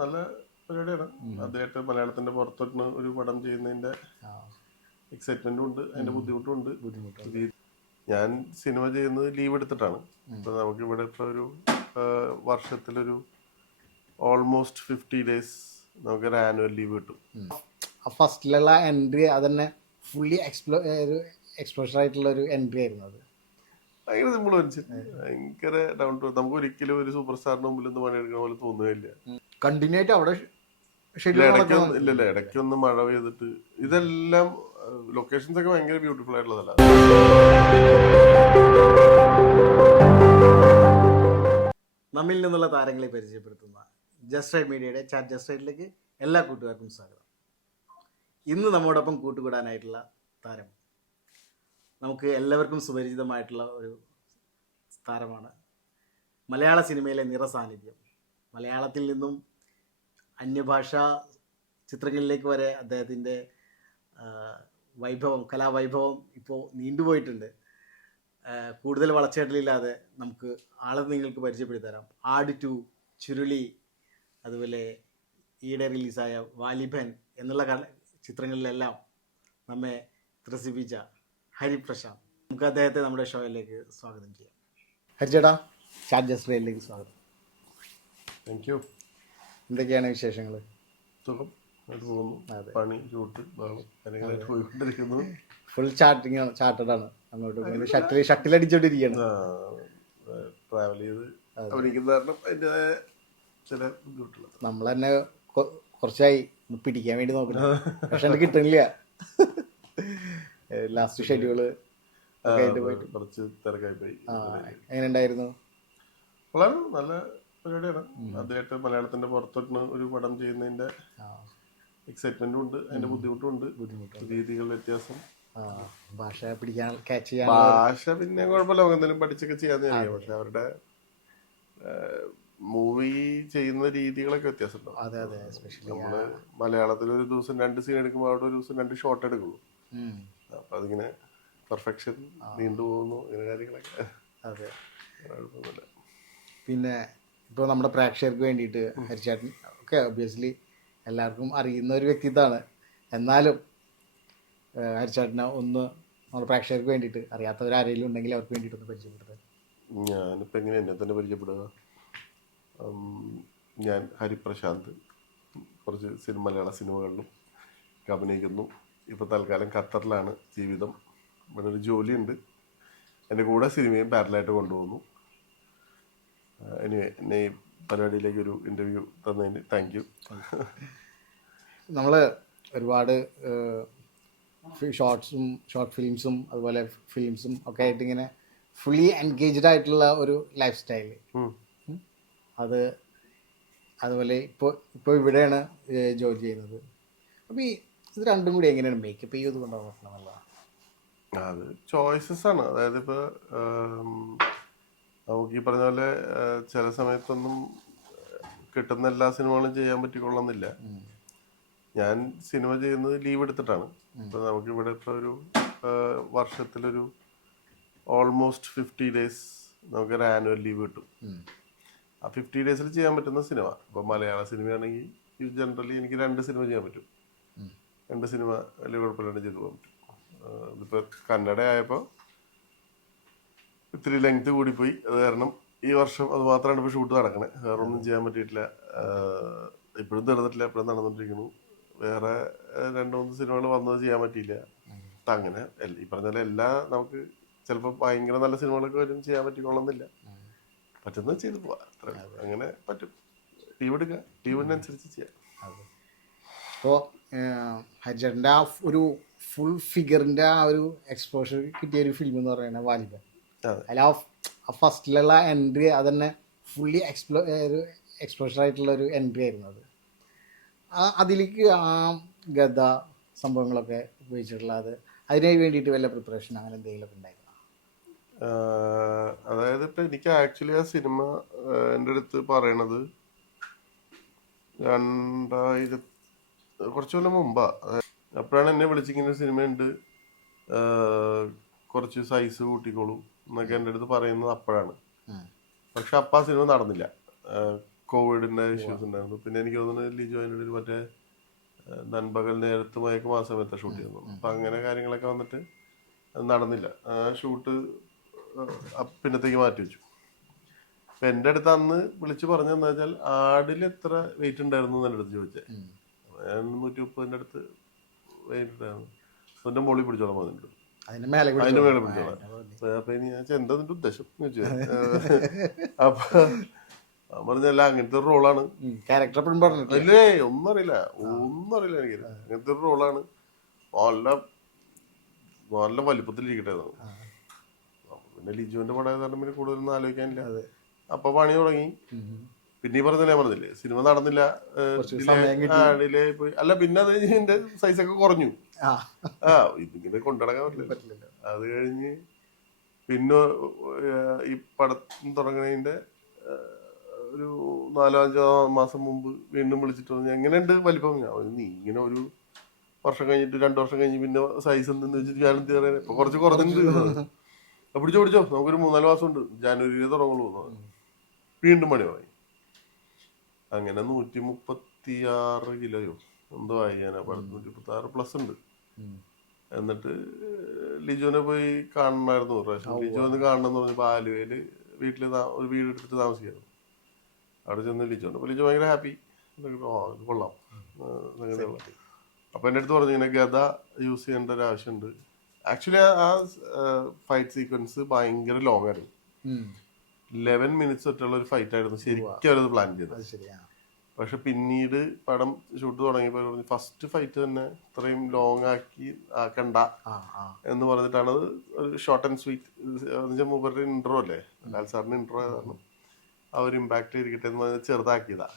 നല്ല പരിപാടിയാണ്. അദ്ദേഹത്തെ മലയാളത്തിന്റെ പുറത്തോട്ട് ഒരു പടം ചെയ്യുന്നതിന്റെ എക്സൈറ്റ്മെന്റും ഉണ്ട്, അതിന്റെ ബുദ്ധിമുട്ടും ഉണ്ട്. ഞാൻ സിനിമ ചെയ്യുന്നത് ലീവ് എടുത്തിട്ടാണ്. ഇപ്പൊ നമുക്ക് ഇവിടെ ഇപ്പൊ ഒരു വർഷത്തിലൊരു ഓൾമോസ്റ്റ് 50 days നമുക്കൊരു ആനുവൽ ലീവ് കിട്ടും. ഫസ്റ്റിലുള്ള എൻട്രി അതന്നെ ഫുള്ളി എക്സ്പോഷർ ആയിട്ടുള്ള ഒരു എൻട്രി ആയിരുന്നു. അത് ഭയങ്കര സിമ്പിൾ മനുഷ്യൻ, ഭയങ്കര ഡൗൺ ടു. നമുക്ക് ഒരിക്കലും ഒരു സൂപ്പർ സ്റ്റാറിന് മുമ്പിൽ ഒന്ന് പണിയെടുക്കുന്ന പോലെ തോന്നുകയില്ല. കണ്ടിന്യൂ ആയിട്ട് അവിടെ ഇല്ലല്ല, ഇടയ്ക്കൊന്ന് മഴ പെയ്തിട്ട് ഇതെല്ലാം ലൊക്കേഷൻസ് ഒക്കെ ഭയങ്കര ബ്യൂട്ടിഫുൾ ആയിട്ടുള്ളതല്ല. നമ്മിൽ നിന്നുള്ള താരങ്ങളെ പരിചയപ്പെടുത്തുന്ന ജസ്റ്റ് റൈറ്റ് മീഡിയയുടെ ചാറ്റ് ജസ്റ്റ് റൈറ്റിലേക്ക് എല്ലാ കൂട്ടുകാർക്കും സ്വാഗതം. ഇന്ന് നമ്മോടൊപ്പം കൂട്ടുകൂടാനായിട്ടുള്ള താരം നമുക്ക് എല്ലാവർക്കും സുപരിചിതമായിട്ടുള്ള ഒരു താരമാണ്. മലയാള സിനിമയിലെ നിറസാന്നിധ്യം. മലയാളത്തിൽ നിന്നും അന്യഭാഷാ ചിത്രങ്ങളിലേക്ക് വരെ അദ്ദേഹത്തിൻ്റെ കലാവൈഭവം ഇപ്പോൾ നീണ്ടുപോയിട്ടുണ്ട്. കൂടുതൽ വളച്ചേട്ടലില്ലാതെ നമുക്ക് ആളെ നിങ്ങൾക്ക് പരിചയപ്പെടുത്തി തരാം. ആട് 2, ചുരുളി, അതുപോലെ ഈയിടെ റിലീസായ വാലിബൻ എന്നുള്ള ചിത്രങ്ങളിലെല്ലാം നമ്മെ ത്രസിപ്പിച്ച ഹരിപ്രശാന്ത്. നമുക്ക് അദ്ദേഹത്തെ നമ്മുടെ ഷോയിലേക്ക് സ്വാഗതം ചെയ്യാം. ഹരിചേട്ടാ, ചാറ്റ് ജസ്റ്റ് റൈറ്റിലേക്ക് സ്വാഗതം. Thank you. എന്തൊക്കെയാണ് വിശേഷങ്ങൾ? സുഖം, പണി, ചൂട്ട്, പോയിക്കൊണ്ടിരിക്കുന്നു. ഫുൾ ചാർട്ടഡാണ്. അങ്ങോട്ട് ഷട്ടിലടിച്ചോണ്ടിരിക്കുകയാണ്. ട്രാവൽ ചെയ്ത് അഭിനയിക്കുന്ന കാരണം അതിൻ്റെതായ ചില ബുദ്ധിമുട്ടുകൾ നമ്മൾ തന്നെ കുറച്ചായി പിടിക്കാൻ വേണ്ടി നോക്കണം, പക്ഷെ എനിക്ക് കിട്ടുന്നില്ല. ലാസ്റ്റ് ഷെഡ്യൂള് കുറച്ച് തിരക്കായി പോയി. എങ്ങനെ ഉണ്ടായിരുന്നു? വളരെ നല്ല പരിപാടിയാണ്. അദ്ദേഹത്തെ മലയാളത്തിന്റെ പുറത്തോട്ട് ഒരു പടം ചെയ്യുന്നതിന്റെ എക്സൈറ്റ്മെന്റും ഉണ്ട്, അതിന്റെ ബുദ്ധിമുട്ടും ഉണ്ട്. രീതികൾ വ്യത്യാസം, ഭാഷ പിടിക്കാൻ ക്യാച്ച് ചെയ്യാൻ. ഭാഷ പിന്നെ കുഴപ്പമില്ല, നമുക്ക് എന്തെങ്കിലും പഠിച്ചൊക്കെ ചെയ്യാന്ന് അറിയാം. പക്ഷെ അവരുടെ മൂവി ചെയ്യുന്ന രീതികളൊക്കെ വ്യത്യാസം ഉണ്ടാവും. നമ്മള് മലയാളത്തിൽ ഒരു ദിവസം 2 സീൻ എടുക്കുമ്പോൾ അവിടെ ഒരു ദിവസം 2 ഷോട്ട് എടുക്കുള്ളൂ. അപ്പൊ അതിങ്ങനെ പെർഫെക്ഷൻ നീണ്ടുപോകുന്നു, ഇങ്ങനെ കാര്യങ്ങളൊക്കെ. അതെ, പിന്നെ ഇപ്പോൾ നമ്മുടെ പ്രേക്ഷകർക്ക് വേണ്ടിയിട്ട് ഹരിചേട്ടൻ ഒക്കെ ഒബ്വിയസ്ലി എല്ലാവർക്കും അറിയുന്ന ഒരു വ്യക്തിത്വമാണ്. എന്നാലും ഹരിചേട്ടനെ ഒന്ന് നമ്മുടെ പ്രേക്ഷകർക്ക് വേണ്ടിയിട്ട്, അറിയാത്തവരാരെങ്കിലും ഉണ്ടെങ്കിൽ അവർക്ക് വേണ്ടിയിട്ടൊന്ന് പരിചയപ്പെടുത്തുക. ഞാനിപ്പോൾ എങ്ങനെ എന്നെ തന്നെ പരിചയപ്പെടുക? ഞാൻ ഹരിപ്രശാന്ത്. കുറച്ച് മലയാള സിനിമകളിലും അഭിനയിക്കുന്നു. ഇപ്പോൾ തൽക്കാലം ഖത്തറിലാണ് ജീവിതം. ഇവിടെ ഒരു ജോലിയുണ്ട്. എൻ്റെ കൂടെ സിനിമയും പാരലായിട്ട് കൊണ്ടുപോകുന്നു. എന്നെ ഈ പരിപാടിയിലേക്ക് ഒരു ഇൻ്റർവ്യൂ തന്നതിന് താങ്ക് യു. നമ്മൾ ഒരുപാട് ഷോർട്ട് ഫിലിംസും അതുപോലെ ഫിലിംസും ഒക്കെ ആയിട്ട് ഇങ്ങനെ ഫുള്ളി എൻഗേജ്ഡ് ആയിട്ടുള്ള ഒരു ലൈഫ് സ്റ്റൈല്, അതുപോലെ ഇപ്പോൾ ഇവിടെയാണ് ജോലി ചെയ്യുന്നത്. അപ്പോൾ ഇത് രണ്ടും കൂടി എങ്ങനെയാണ് മേക്കപ്പ് ചെയ്ത് കൊണ്ടുപോകുന്നത്? അത് ചോയ്സസ് ആണ്. അതായത് ഇപ്പോൾ നമുക്ക് ഈ പറഞ്ഞ പോലെ ചില സമയത്തൊന്നും കിട്ടുന്ന എല്ലാ സിനിമകളും ചെയ്യാൻ പറ്റിക്കൊള്ളുന്നില്ല. ഞാൻ സിനിമ ചെയ്യുന്നത് ലീവ് എടുത്തിട്ടാണ്. ഇപ്പൊ നമുക്ക് ഇവിടെ ഇപ്പൊ ഒരു വർഷത്തിലൊരു ഓൾമോസ്റ്റ് 50 days നമുക്കൊരു ആനുവൽ ലീവ് കിട്ടും. ആ 50 days ചെയ്യാൻ പറ്റുന്ന സിനിമ, ഇപ്പൊ മലയാള സിനിമയാണെങ്കിൽ ജനറലി എനിക്ക് 2 സിനിമ ചെയ്യാൻ പറ്റും. 2 സിനിമ വലിയ കുഴപ്പമില്ലാണ്ട് ചെയ്തു പോകാൻ പറ്റും. ഇതിപ്പോ കന്നഡ ആയപ്പോൾ ഇത്തിരി ലെങ്ത് കൂടിപ്പോയി. അത് കാരണം ഈ വർഷം അത് മാത്രമാണ് ഇപ്പോൾ ഷൂട്ട് നടക്കണേ. വേറെ ഒന്നും ചെയ്യാൻ പറ്റിയിട്ടില്ല. ഇപ്പോഴും നടന്നിട്ടില്ല, എപ്പോഴും നടന്നുകൊണ്ടിരിക്കുന്നു. വേറെ 2-3 സിനിമകൾ വന്നത് ചെയ്യാൻ പറ്റിയില്ല. അങ്ങനെ ഈ പറഞ്ഞ പോലെ നമുക്ക് ചിലപ്പോൾ ഭയങ്കര നല്ല സിനിമകളൊക്കെ വരും, ചെയ്യാൻ പറ്റിക്കൊള്ളുന്നില്ല. പറ്റുന്നത് ചെയ്ത് പോവാ, അത്ര അങ്ങനെ പറ്റും. ടീം എടുക്കുക, ടീമിനനുസരിച്ച് ചെയ്യാം. അപ്പോൾ ഹരിചേട്ടൻ്റെ ആ ഒരു ഫുൾ ഫിഗറിൻ്റെ ആ ഒരു എക്സ്പോഷർ കിട്ടിയ ഒരു ഫിലിം എന്ന് പറയുന്നത് വാലിബൻ. അതിൽ ആ ഫസ്റ്റിലുള്ള എൻട്രി അതന്നെ ഫുള്ളി എക്സ്പോഷർ ആയിട്ടുള്ള ഒരു എൻട്രി ആയിരുന്നു. അതിലേക്ക് ആ ഗത സംഭവങ്ങളൊക്കെ ഉപയോഗിച്ചിട്ടുള്ളത്, അതിന് വേണ്ടിയിട്ട് വല്ല പ്രിപ്പറേഷൻ അങ്ങനെ എന്തെങ്കിലുമൊക്കെ ഉണ്ടായിരുന്നു? അതായത് ഇപ്പം എനിക്ക് ആക്ച്വലി ആ സിനിമ എൻ്റെ അടുത്ത് പറയണത് 2000 കുറച്ച് കൊല്ലം മുമ്പാ. അപ്പോഴാണ് എന്നെ വിളിച്ചിങ്ങനെ സിനിമയുണ്ട്, കുറച്ച് സൈസ് കൂട്ടിക്കോളൂ എന്നൊക്കെ എൻ്റെ അടുത്ത് പറയുന്നത് അപ്പോഴാണ്. പക്ഷെ അപ്പം ആ സിനിമ നടന്നില്ല. കോവിഡിന്റെ ഇഷ്യൂസ് ഉണ്ടായിരുന്നു. പിന്നെ എനിക്ക് തോന്നുന്നു ലിജോ അതിൻ്റെ ഒരു മറ്റേ നൻപകൽ നേരത്ത് മയക്കും ആ സമയത്ത് ഷൂട്ട് ചെയ്യുന്നു. അപ്പൊ അങ്ങനെ കാര്യങ്ങളൊക്കെ വന്നിട്ട് അത് നടന്നില്ല. ആ ഷൂട്ട് പിന്നത്തേക്ക് മാറ്റി വെച്ചു. അപ്പൊ എൻ്റെ അടുത്ത് അന്ന് വിളിച്ച് പറഞ്ഞെന്താ വെച്ചാൽ ആടിൽ എത്ര വെയിറ്റ് ഉണ്ടായിരുന്നു എന്ന് എൻ്റെ അടുത്ത് ചോദിച്ചേ. ഞാൻ 130 അടുത്ത് വെയിറ്റ് ഉണ്ടായിരുന്നു. അതിന്റെ മുകളിൽ പിടിച്ചോളാം പറഞ്ഞിട്ടുണ്ട്. അതിന്റെ മേലെ പിടിച്ചോളാം. അപ്പൊ ഇനി ഞാൻ എന്താ നിന്റെ ഉദ്ദേശം എന്ന് ചോദിച്ചു. അപ്പൊ പറഞ്ഞല്ല അങ്ങനത്തെ ഒരു റോളാണ്. ക്യാരക്ടർ അല്ലേ ഒന്നും അറിയില്ല എനിക്ക്. അങ്ങനത്തെ ഒരു റോളാണ്. നല്ല നല്ല വലിപ്പത്തിലിരിക്കട്ടെ. പിന്നെ ലിജുവിന്റെ പടം കാരണം പിന്നെ കൂടുതലൊന്നും ആലോചിക്കാനില്ല. അപ്പൊ പണി തുടങ്ങി. പിന്നെ ഈ പറഞ്ഞില്ലേ സിനിമ നടന്നില്ല, ഡിലേ പോയി. അല്ല പിന്നെ അത് എന്റെ സൈസൊക്കെ കുറഞ്ഞു. ഇതിങ്ങനെ കൊണ്ടുനടക്കാൻ പറ്റില്ല. അത് കഴിഞ്ഞ് പിന്നെ ഈ പടം തുടങ്ങുന്നതിന്റെ ഒരു 4-5 മാസം മുമ്പ് വീണ്ടും വിളിച്ചിട്ട് പറഞ്ഞു എങ്ങനെയുണ്ട് വലിപ്പം. നീ ഇങ്ങനെ ഒരു വർഷം കഴിഞ്ഞിട്ട് 2 വർഷം കഴിഞ്ഞ് പിന്നെ സൈസ് എന്തെന്ന് വെച്ചിട്ട് ഞാൻ എന്ത് പറയാൻ ഇപ്പൊ കുറച്ച് കുറഞ്ഞിട്ടുണ്ട്. പിടിച്ചോ നമുക്കൊരു 3-4 മാസം ഉണ്ട്, ജനുവരിയിൽ തുടങ്ങുള്ളൂ. വീണ്ടും പണി വാങ്ങി. അങ്ങനെ 136 കിലോയോ എന്തോ ആയി. ഞാൻ അപ്പം 136 പ്ലസ് ഉണ്ട്. എന്നിട്ട് ലിജോനെ പോയി കാണണമായിരുന്നു ഒരു പ്രാവശ്യം. ലിജോ ഒന്ന് കാണണം എന്ന് പറഞ്ഞപ്പോൾ ആലുവയില് വീട്ടില് ഒരു വീട് എടുത്തിട്ട് താമസിക്കായിരുന്നു. അവിടെ ചെന്ന് ലിജോണ്ട്. അപ്പൊ ലിജോ ഭയങ്കര ഹാപ്പി. ഇത് കൊള്ളാം. അപ്പൊ എൻ്റെ അടുത്ത് പറഞ്ഞു ഇങ്ങനെ ഗദ യൂസ് ചെയ്യേണ്ട ഒരു ആവശ്യമുണ്ട്. ആക്ച്വലി ആ ഫൈറ്റ് സീക്വൻസ് ഭയങ്കര ലോങ് ആയിരുന്നു. 11 മിനിറ്റ്സ് തൊട്ടുള്ള ഒരു ഫൈറ്റ് ആയിരുന്നു ശരിക്കും അവരത് പ്ലാൻ ചെയ്തത്. പക്ഷെ പിന്നീട് പടം ഷൂട്ട് തുടങ്ങിയപ്പോൾ പറഞ്ഞു ഫസ്റ്റ് ഫൈറ്റ് തന്നെ ഇത്രയും ലോങ് ആക്കണ്ട എന്ന് പറഞ്ഞിട്ടാണ് ഒരു ഷോർട്ട് ആൻഡ് സ്വീറ്റ്. മൂപ്പരുടെ ഇൻട്രോ അല്ലേ, ലാൽ സാറിന്റെ ഇൻട്രോ കാരണം ആ ഒരു ഇമ്പാക്ട് ഇരിക്കട്ടെ എന്ന് പറഞ്ഞ് ചെറുതാക്കിയതാ.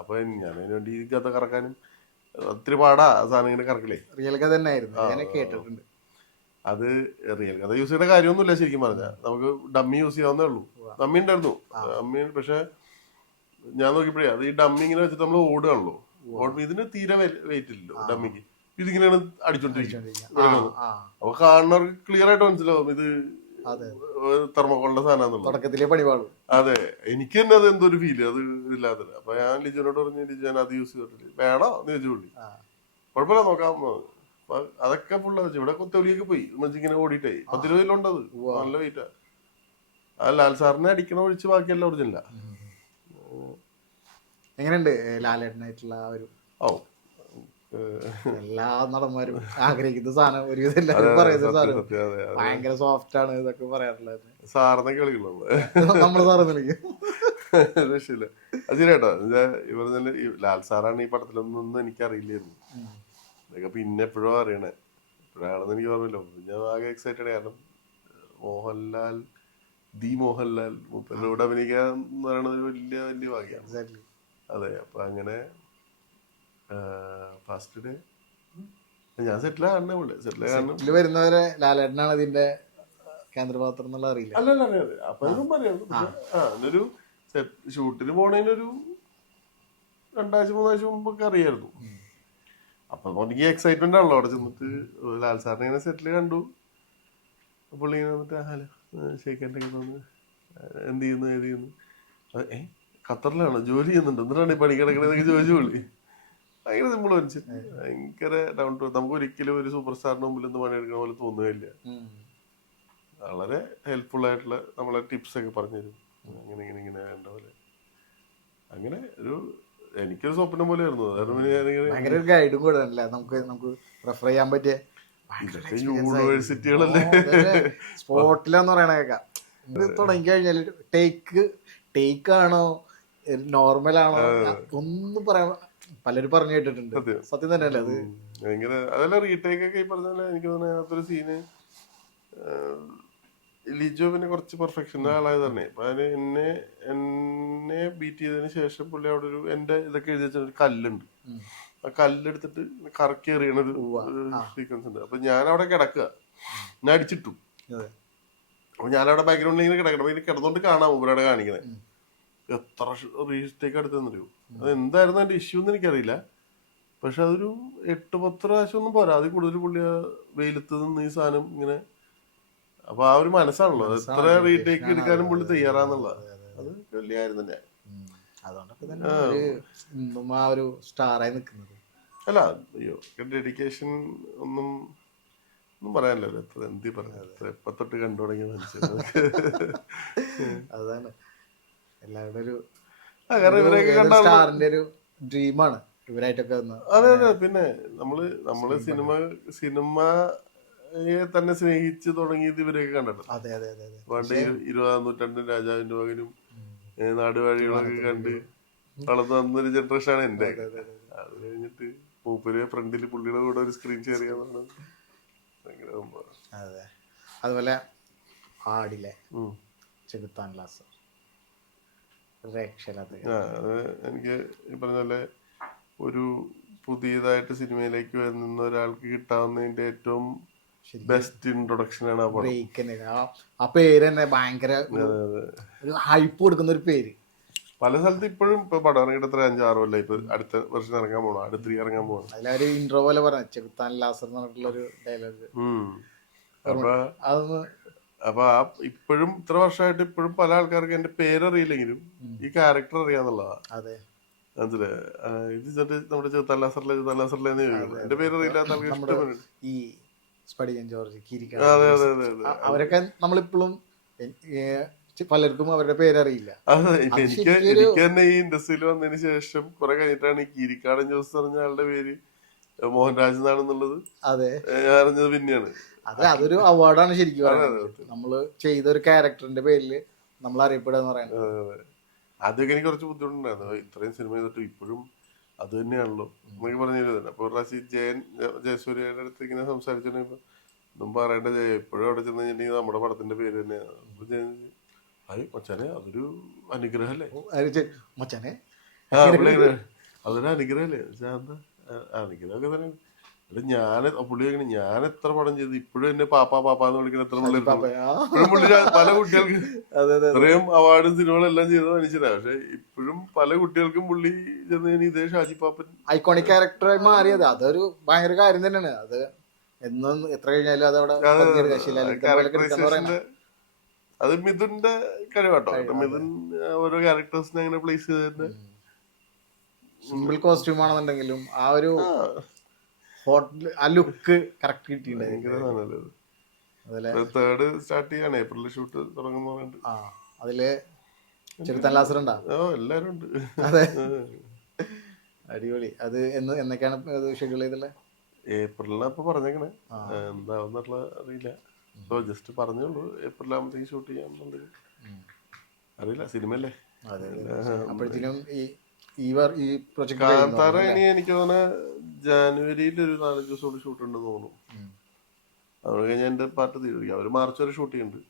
അപ്പൊ ഞാൻ അതിന് വേണ്ടി ഈ കഥ കറക്കാനും ഒത്തിരി പാടാ സാധനം ഇങ്ങനെ കറക്കില്ലേ. റിയൽ കഥ തന്നെ കേട്ടിട്ടുണ്ട്. അത് റിയൽ കഥ യൂസ് ചെയ്യേണ്ട കാര്യമൊന്നുമില്ല ശരിക്കും പറഞ്ഞാൽ. നമുക്ക് ഡമ്മി യൂസ് ചെയ്യാവുന്നേ ഉള്ളൂ. ഡമ്മി ഉണ്ടായിരുന്നു ഡമ്മി. പക്ഷെ ഞാൻ നോക്കിയപ്പോഴേ അത് ഈ ഡമ്മി ഇങ്ങനെ വെച്ചിട്ട് നമ്മൾ ഓടുകയാണല്ലോ. ഇതിന് തീരെ വെയിറ്റ് ഇല്ലല്ലോ ഡമ്മിക്ക്. ഇതിങ്ങനെയാണ് അടിച്ചോണ്ടിരിക്കുന്നത്. അപ്പൊ കാണുന്നവർക്ക് ക്ലിയർ ആയിട്ട് മനസ്സിലാവും ഇത് തെർമോക്കോളിന്റെ സാധനം. അതെ, എനിക്ക് തന്നെ അത് എന്തോ ഒരു ഫീല് അത് ഇല്ലാത്ത. അപ്പൊ ഞാൻ ലിജോനോട് പറഞ്ഞു ലിജോൻ അത് യൂസ് ചെയ്തിട്ടില്ല, വേണോ എന്ന് ചോദിച്ചു. കുഴപ്പമില്ല നോക്കാം. അതൊക്കെ ഫുള്ള് വെച്ചു. ഇവിടെ തൊലിയൊക്കെ പോയി ഇങ്ങനെ ഓടിയിട്ടേ 10 രൂപയിലുണ്ടത്. നല്ല വെയിറ്റാ. ആ ലാൽ സാറിനെ അടിക്കണ ഒഴിച്ച് ബാക്കിയെല്ലാം ഒറിജിനല്ല. എങ്ങനെയുണ്ട് ലാലേട്ടനായിട്ടുള്ള ഒരു എല്ലാ നടന്മാരും ആഗ്രഹിക്കുന്ന സാധനം ഒരുവിധം എല്ലാവരും പറയുന്ന സാധനം ഭയങ്കര സോഫ്റ്റ് ആണ് ഇതൊക്കെ പറയാറുള്ളത്. സാറിനൊക്കെ വിളിക്കുള്ളൂ, നമ്മള് സാറെന്ന് വിളിക്കും. രക്ഷയില്ല. അത് ശരിയാട്ടോ. ഇവർ തന്നെ ലാൽ സാറാണ് ഈ പടത്തിലൊന്നും എനിക്കറിയില്ലായിരുന്നു. ഇതൊക്കെ പിന്നെ എപ്പോഴും അറിയണേ. എപ്പോഴാണെന്ന് എനിക്ക് പറഞ്ഞല്ലോ. ഞാൻ ആകെ എക്സൈറ്റഡ്. കാരണം മോഹൻലാൽ മോഹൻലാൽ മൂപ്പരോട് അഭിനയിക്കുക എന്ന് പറയുന്നത് ഒരു വലിയ വലിയ ഭാഗ്യമാണ്. അതെ. അപ്പൊ അങ്ങനെ ഫസ്റ്റ് ഡേ ഞാൻ സെറ്റിൽ വരുന്നവരെ ലാലേട്ടനാണ് അതിന്റെ കേന്ദ്രപാത്രം എന്നുള്ള അറിയില്ല. അല്ലല്ല അപ്പൊ ഇതും പറയാം. ഒരു ഷൂട്ടിന് പോണതിനൊരു 2-3 ആഴ്ച മുമ്പൊക്കെ അറിയായിരുന്നു. അപ്പൊ എനിക്ക് എക്സൈറ്റ്മെന്റ് ആണല്ലോ. അവിടെ ചെന്നിട്ട് ലാൽ സാറിനെ ഇങ്ങനെ സെറ്റിൽ കണ്ടു. പുള്ളി ഇങ്ങനെ വന്നിട്ട് ഷെയ്ക്കാൻ്റെ തോന്നുന്നു എന്ത് ചെയ്യുന്നു ഏത് ചെയ്യുന്നു. ഖത്തറിലാണ് ജോലി ചെയ്യുന്നുണ്ട്, എന്നിട്ടാണ് ഈ പണി കിടക്കണതൊക്കെ ചോദിച്ചു. പുള്ളി ഭയങ്കര സിമ്പിൾ മനുഷ്യൻ, ഭയങ്കര ഡൗൺ ടു. നമുക്ക് ഒരിക്കലും ഒരു സൂപ്പർ സ്റ്റാറിന് മുമ്പിൽ നിന്ന് പണിയെടുക്കുന്ന പോലെ തോന്നുകയില്ല. വളരെ ഹെൽപ്ഫുൾ ആയിട്ടുള്ള നമ്മളെ ടിപ്സ് ഒക്കെ പറഞ്ഞു തരും. ഇങ്ങനെ വേണ്ട പോലെ. അങ്ങനെ ഒരു എനിക്കൊരു സ്വപ്നം പോലെ ആയിരുന്നു. ഭയങ്കര ഗൈഡും കൂടെ അല്ലേ നമുക്ക് റെഫർ ചെയ്യാൻ പറ്റിയ യൂണിവേഴ്സിറ്റികളല്ലേ സ്പോട്ടിലെന്ന് പറയണ കേൾക്കാം. ഇത് തുടങ്ങി കഴിഞ്ഞാല് ടേക്ക് ആണോ നോർമൽ ആണോ ഒന്നും പറയാൻ പലരും പറഞ്ഞു കേട്ടിട്ടുണ്ട്. സത്യം തന്നെയല്ലേ അത്. ഭയങ്കര അതല്ല റീടേക്ക് ഒക്കെ ഈ പറഞ്ഞ പോലെ. എനിക്ക് തോന്നുന്നു അതിനകത്തൊരു സീന് ലിജോ പിന്നെ കുറച്ച് പെർഫെക്ഷൻ്റെ ആളായത് തന്നെ. അപ്പൊ അതിന് എന്നെ ബീറ്റ് ചെയ്തതിന് ശേഷം പുള്ളി അവിടെ ഒരു എന്റെ ഇതൊക്കെ എഴുതി വെച്ച ഒരു കല്ലുണ്ട്. ആ കല്ലെടുത്തിട്ട് കറക്കി എറിയണൊരു സീക്വൻസ് ഉണ്ട്. അപ്പൊ ഞാൻ അവിടെ കിടക്കുക, ഞാൻ അടിച്ചിട്ടു. അപ്പൊ ഞാനവിടെ ബാക്ക്ഗ്രൗണ്ടിൽ ഇങ്ങനെ കിടക്കണം. ഇങ്ങനെ കിടന്നോണ്ട് കാണാം ഇവരവിടെ കാണിക്കണേ. എത്ര റീസ്റ്റേക്ക് എടുത്തെന്നറിയോ. അത് എന്തായിരുന്നു അതിന്റെ ഇഷ്യൂ എന്ന് എനിക്കറിയില്ല. പക്ഷെ അതൊരു 8-10 പ്രാവശ്യം ഒന്നും പോരാ, അതിൽ കൂടുതൽ പുള്ളി ആ വെയിലത്ത് നിന്ന് ഈ സാധനം ഇങ്ങനെ. അപ്പൊ ആ ഒരു മനസ്സാണല്ലോ എത്ര റീടേക്ക് എടുക്കാനും പുള്ളി തയ്യാറാന്നുള്ള. അത് വലിയ കാര്യം തന്നെ. അതുകൊണ്ടൊക്കെ തന്നെ ഒരു ഇന്നും ആ ഒരു സ്റ്റാറായി നിൽക്കുന്നത്. അല്ല അയ്യോ ഡെഡിക്കേഷൻ ഒന്നും ഒന്നും പറയാനില്ലല്ലോ. എത്ര എന്തി പറഞ്ഞത് എപ്പൊ തൊട്ട് കണ്ടു തുടങ്ങിയ മനുഷ്യർ. അതാണ് എല്ലാവരുടെ ഒരു കാരണം ഇവരെയൊക്കെ കണ്ടാൽ സ്റ്റാറിന്റെ ഒരു ഡ്രീമാണ് ഇവരായിട്ടൊക്കെ വന്ന്. അതെ അതെ. പിന്നെ നമ്മള് സിനിമയെ തന്നെ സ്നേഹിച്ച് തുടങ്ങിയത് ഇവരെയൊക്കെ കണ്ടിട്ടുണ്ട്. അതെ അതെ അതെ അതെ. പണ്ട് 20-ാം നൂറ്റാണ്ടിൽ രാജാവിന്റെ മകനും നാടുവാഴികളൊക്കെ കണ്ട് വളർന്നു വന്നൊരു ജനറേഷനാണ് എന്റെ. അത് കഴിഞ്ഞിട്ട് മൂപ്പര് ഫ്രണ്ടിൽ പുള്ളിയുടെ കൂടെ ഒരു സ്ക്രീൻ ഷെയർ ചെയ്യാന്നാണ് ഭയങ്കര സംഭവം. അതെ. അതുപോലെ ആടിലെ ചെകുത്താൻ ലാസർ രക്ഷയില്ലാത്ത അത് എനിക്ക് ഈ പറഞ്ഞ പോലെ ഒരു പുതിയതായിട്ട് സിനിമയിലേക്ക് വരുന്ന ഒരാൾക്ക് കിട്ടാവുന്നതിന്റെ ഏറ്റവും ബെസ്റ്റ് ഇൻട്രൊഡക്ഷൻ ആണ് ആ പടം. ബ്രേക്കിന് ആ പേര് തന്നെ ഭയങ്കര ഒരു ഹൈപ്പ് കൊടുക്കുന്ന ഒരു പേര്. പല സ്ഥലത്ത് ഇപ്പോഴും ഇപ്പൊ പടം ഇറങ്ങിയിട്ട് എത്ര 5-6 കൊല്ലം ഇപ്പൊ അടുത്ത വർഷം ഇറങ്ങാൻ പോകണം, അടുത്ത ഇറങ്ങാൻ പോകണം. അതിലൊരു ഇൻട്രോ പോലെ പറഞ്ഞ ചെകുത്താൻ ലാസർ എന്ന് പറഞ്ഞിട്ടുള്ള ഒരു ഡയലോഗ്. അപ്പൊ ആ ഇപ്പോഴും ഇത്ര വർഷമായിട്ട് ഇപ്പോഴും പല ആൾക്കാർക്ക് എന്റെ പേരറിയില്ലെങ്കിലും ഈ ക്യാരക്ടർ അറിയാന്നുള്ളതാ. അതെ മനസ്സിലായി. ഇത് നമ്മുടെ ചെകുത്താൻ ലാസറിലെ ചോദിക്കുന്നത് എന്റെ പേരറിയില്ലാത്ത ആൾക്ക് ഇഷ്ടപ്പെടും. ഈ സ്പടികൻ ജോർജ് കിരിക്ക അതെ അതെ അതെ അതെ. അവരൊക്കെ നമ്മളിപ്പോഴും പലർക്കും അവരുടെ പേരറിയില്ല. അതെ എനിക്ക് തന്നെ ഈ ഇൻഡസ്ട്രിയിൽ വന്നതിന് ശേഷം കുറെ കഴിഞ്ഞിട്ടാണ് ഈ കീരിക്കാടൻ ജോസ് പറഞ്ഞ ആളുടെ പേര് മോഹൻരാജ് എന്നാണെന്നുള്ളത് ഞാൻ അറിഞ്ഞത് പിന്നെയാണ്. അതെ അതൊരു അവാർഡാണ് ശരിക്കും പറയുന്നത്. നമ്മള് ചെയ്ത ഒരു ക്യാരക്ടറിന്റെ പേരിൽ നമ്മൾ അറിയപ്പെടുക പറയുന്നത്. ആദ്യമൊക്കെ എനിക്ക് കുറച്ച് ബുദ്ധിമുട്ടുണ്ടായിരുന്നു. ഇത്രയും സിനിമ ചെയ്തിട്ട് ഇപ്പോഴും അത് തന്നെയാണല്ലോ എന്നൊക്കെ പറഞ്ഞിരുന്നു. അപ്പൊ ഒരു പ്രാവശ്യം ജയസൂര്യയുടെ അടുത്ത് ഇങ്ങനെ സംസാരിച്ചിട്ടുണ്ടെങ്കിൽ ഒന്നും പറയേണ്ട ഇപ്പോഴും അവിടെ ചെന്ന് കഴിഞ്ഞിട്ടുണ്ടെങ്കിൽ നമ്മുടെ പടത്തിന്റെ പേര് തന്നെയാണ്. മച്ചാനെ അതൊരു അനുഗ്രഹല്ലേ മച്ചാനെ, അതൊരു അനുഗ്രഹല്ലേ? എന്താ അനുഗ്രഹമൊക്കെ തന്നെ. ഞാൻ പുള്ളി ഞാൻ എത്ര പടം ചെയ്ത് ഇപ്പോഴും എന്നെ പാപ്പാന്ന് വിളിക്കുന്ന എത്ര പിള്ളേർ പുള്ളി പല കുട്ടികൾക്ക് ഇത്രയും അവാർഡും സിനിമകളെല്ലാം ചെയ്ത മനുഷ്യരാ. പക്ഷെ ഇപ്പോഴും പല കുട്ടികൾക്കും പുള്ളി ചെന്ന് ഇതേ ഷാജി പാപ്പൻ ഐക്കോണിക് ക്യാരക്ടറായി മാറിയത് അതൊരു ഭയങ്കര കാര്യം തന്നെയാണ്. അത് എന്നും എത്ര കഴിഞ്ഞാലും അതവിടെ അത് മിഥുന്റെ കഴിവാട്ടോ. മിഥുൻ ഓരോ ക്യാരക്ടേഴ്സിനെ അങ്ങനെ പ്ലേസ് ചെയ്ത് സിമ്പിൾ കോസ്റ്റ്യൂം ആണെന്നുണ്ടെങ്കിലും ആ ഒരു ആ ലുക്ക് കറക്റ്റ് കിട്ടിയിട്ടുണ്ട്. തേർഡ് സ്റ്റാർട്ട് ചെയ്യാണ്, ഏപ്രിലിൽ ഷൂട്ട് തുടങ്ങുന്നുണ്ട്. അതില് ചെറുത്താൻ ലാസർ ഉണ്ടാ? എല്ലാരും ഉണ്ട്. അതെ അടിപൊളി. അത് എന്നൊക്കെയാണ് ഷെഡ്യൂൾ ചെയ്തല്ലേ? ഏപ്രിലിനാ ഇപ്പൊ പറഞ്ഞേക്കണേ. എന്താവുന്നുള്ള അറിയില്ല. ജസ്റ്റ് പറഞ്ഞോളൂ ഏപ്രിലാകുമ്പത്തേക്ക് ഷൂട്ട് ചെയ്യാന്നുള്ളത്. അറിയില്ല, സിനിമ അല്ലേ. അപ്പോഴത്തേനും കാന്താര ഇനി എനിക്ക് തോന്നുന്നു ജാനുവരിയിൽ ഒരു 4-5 ദിവസം ഷൂട്ട് ഉണ്ടെന്ന് തോന്നുന്നു. അത് കഴിഞ്ഞാൽ എന്റെ പാർട്ട് തീരുമാനിക്കും. അവര് മാർച്ച് വരെ ഷൂട്ട് ചെയ്യുന്നുണ്ട്.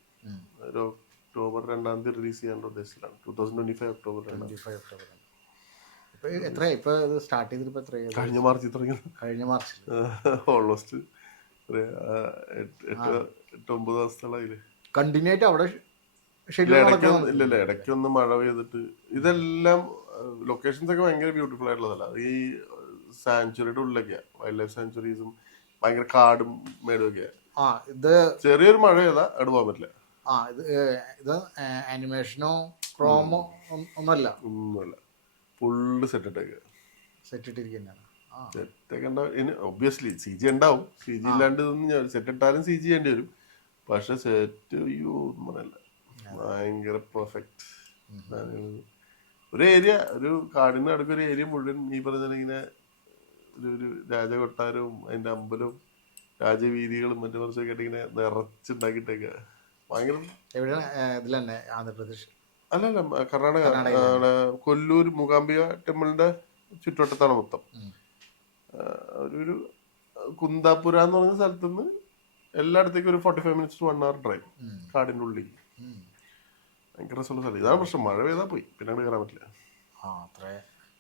ഒരു ഒക്ടോബർ 2 റിലീസ് ചെയ്യാനുള്ള ഉദ്ദേശത്തിലാണ്. 2025 ഒക്ടോബർ 2. കഴിഞ്ഞ മാർച്ചിൽ തുടങ്ങി. കഴിഞ്ഞ മാർച്ച് ഓൾമോസ്റ്റ് 8-9 ദിവസത്തോളായില്ലേ കണ്ടിന്യൂ ആയിട്ട് അവിടെ. ഇല്ലല്ല, ഇടയ്ക്കൊന്ന് മഴ പെയ്തിട്ട്. ഇതെല്ലാം ലൊക്കേഷൻസ് ഒക്കെ ഭയങ്കര ബ്യൂട്ടിഫുൾ ആയിട്ടുള്ളതല്ല. ഈ സാങ്ച്വറിയുടെ ഉള്ളിലൊക്കെയാ, വൈൽഡ് ലൈഫ് സാങ്ച്വറീസും ഭയങ്കര കാടും മേടും ഒക്കെയാ. ചെറിയൊരു മഴ ചെയ്താ അവിടെ പോകാൻ പറ്റില്ല. ഇത് ആനിമേഷനോ ക്രോമോ ഒന്നുമല്ല, ഫുള്ള് സെറ്റ് ഇട്ടിരിക്കുന്നതാണ്. ഒബ്വിയസ്ലി സി ജി ഉണ്ടാവും. സി ജി ഇല്ലാണ്ട് ഇതൊന്നും സെറ്റ് ഇട്ടാലും സി ജി ചെയ്യേണ്ടി വരും. പക്ഷെ സെറ്റ് ഒന്നും പറയല്ല, ഭയങ്കര പെർഫെക്റ്റ്. ഒരു ഏരിയ, ഒരു കാടിന് അടുക്കൊരു ഏരിയ മുഴുവൻ ഈ പറഞ്ഞിങ്ങനെ ഒരു രാജകൊട്ടാരവും അതിന്റെ അമ്പലവും രാജവീതികളും മറ്റു കുറച്ചൊക്കെ ആയിട്ട് ഇങ്ങനെ നിറച്ചുണ്ടാക്കിയിട്ടൊക്കെ ഭയങ്കര. എവിടെയാണ്? ആന്ധ്രാപ്രദേശ് അല്ലല്ല, കർണാടക. കൊല്ലൂർ മൂകാംബിക ടെമ്പിളിന്റെ ചുറ്റുവട്ടത്താണ് മൊത്തം. ഒരു കുന്താപുര എന്ന് പറഞ്ഞ സ്ഥലത്തുനിന്ന് എല്ലായിടത്തേക്കും ഒരു 45 minutes to 1 hour ഡ്രൈവ് കാടിന്റെ ഉള്ളിൽ. ഭയങ്കര രസമുള്ള സ്ഥലം. ഇതാണ് പ്രശ്നം, മഴ പെയ്താൽ പോയി, പിന്നെ അങ്ങോട്ട് കയറാൻ പറ്റില്ല.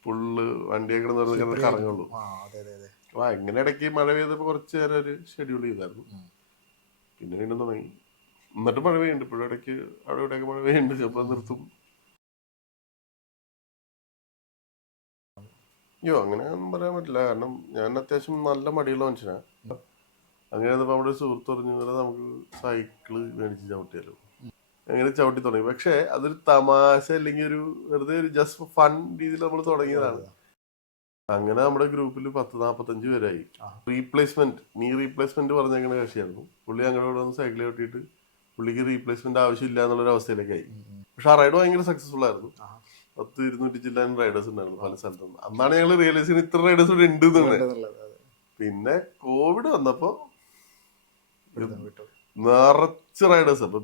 ഫുള്ള് വണ്ടിയൊക്കെ കറങ്ങുള്ളൂ. അപ്പൊ എങ്ങനെ ഇടയ്ക്ക് മഴ പെയ്തപ്പോ കുറച്ച് നേരം ഒരു ഷെഡ്യൂൾ ചെയ്തായിരുന്നു. പിന്നെ വീണ്ടും തുടങ്ങി. എന്നിട്ട് മഴ പെയ്യുന്നുണ്ട് ഇപ്പോഴും, ഇടയ്ക്ക് അവിടെ ഇവിടെയൊക്കെ മഴ പെയ്യുന്നുണ്ട്. അപ്പൊ നിർത്തും. അയ്യോ അങ്ങനെയൊന്നും പറയാൻ പറ്റില്ല. കാരണം ഞാൻ അത്യാവശ്യം നല്ല മടിയുള്ള മനുഷ്യനാണ്. അങ്ങനെ നമ്മുടെ സുഹൃത്ത് പറഞ്ഞു നമുക്ക് സൈക്കിള് മേടിച്ച് ചവിട്ടിയാലോ. അങ്ങനെ ചവിട്ടി തുടങ്ങി. പക്ഷെ അതൊരു തമാശ അല്ലെങ്കിൽ ഒരു വെറുതെ ഒരു ജസ്റ്റ് ഫൺ രീതിയിൽ നമ്മൾ തുടങ്ങിയതാണ്. അങ്ങനെ നമ്മുടെ ഗ്രൂപ്പിൽ 10-45 പേരായി. നീ റീപ്ലേസ്മെന്റ് പറഞ്ഞങ്ങനെ കക്ഷിയായിരുന്നു. പുള്ളി ഞങ്ങളോട് വന്ന് സൈക്കിൾ ചവിട്ടിയിട്ട് പുള്ളിക്ക് റീപ്ലേസ്മെന്റ് ആവശ്യമില്ല എന്നുള്ളൊരു അവസ്ഥയിലേക്കായി. പക്ഷെ ആ റൈഡ് ഭയങ്കര സക്സസ്ഫുൾ ആയിരുന്നു. 100-200 ജില്ലാൻ റൈഡേഴ്സ് ഉണ്ടായിരുന്നു പല സ്ഥലത്തും. അന്നാണ് ഞങ്ങൾ റിയലൈസ് ചെയ്യുന്നത് ഇത്ര റൈഡേഴ്സ് ഇവിടെ ഉണ്ട് എന്നുള്ളത്. പിന്നെ കോവിഡ് വന്നപ്പോ നിറച്ച് റൈഡേഴ്സ്. അപ്പൊ